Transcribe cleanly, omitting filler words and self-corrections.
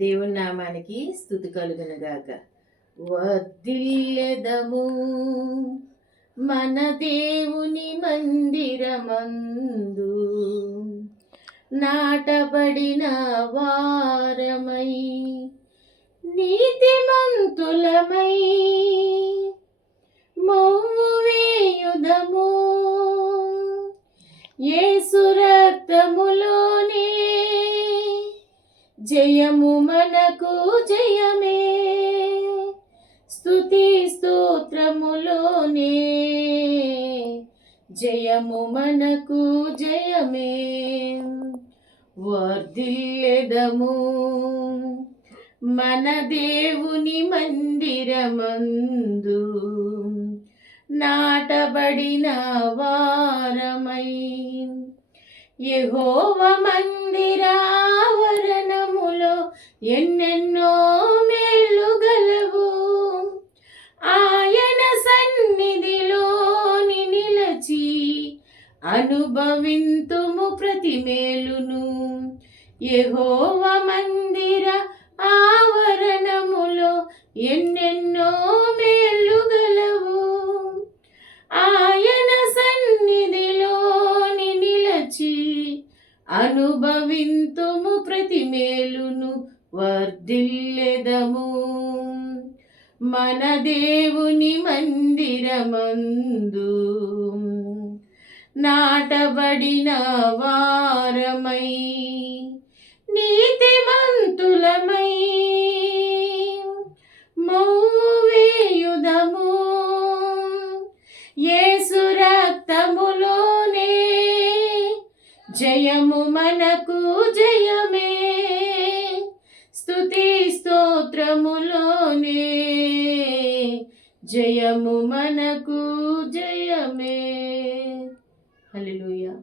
దేవుని నామానికి స్తుతి కలుగునుగాక. వర్ధిల్లెదము మన దేవుని మందిరమందు, నాటబడిన వారమై నీతిమంతులమై మోము వేయుదము. యేసు రక్తములోనే జయము మనకు జయమే, స్తుతి స్తోత్రములోనే జయము మనకు జయమే. వర్ధిల్లెదము మన దేవుని మందిరమందు, నాటబడిన వారమై యెహోవా మందిరావరణములో ఎన్నెన్నో మేలు గలవు. ఆయన సన్నిధిలోని నిలచి అనుభవింతుము ప్రతి మేలును. యెహోవా మందిర ఆవరణములో ఎన్నెన్నో మేలు గలవు. ఆయన సన్నిధిలోని నిలచి అనుభవింతుము ప్రతి మేలును. వర్ధిల్లెదము మన దేవుని మందిరమందు, నాటబడిన వారమై నీతిమంతులమై మోము వేయుదము. యేసు రక్తములోనే జయము మనకు జయమే, స్తుతి స్తోత్రములోనే జయము మనకు జయమే. హల్లెలూయా.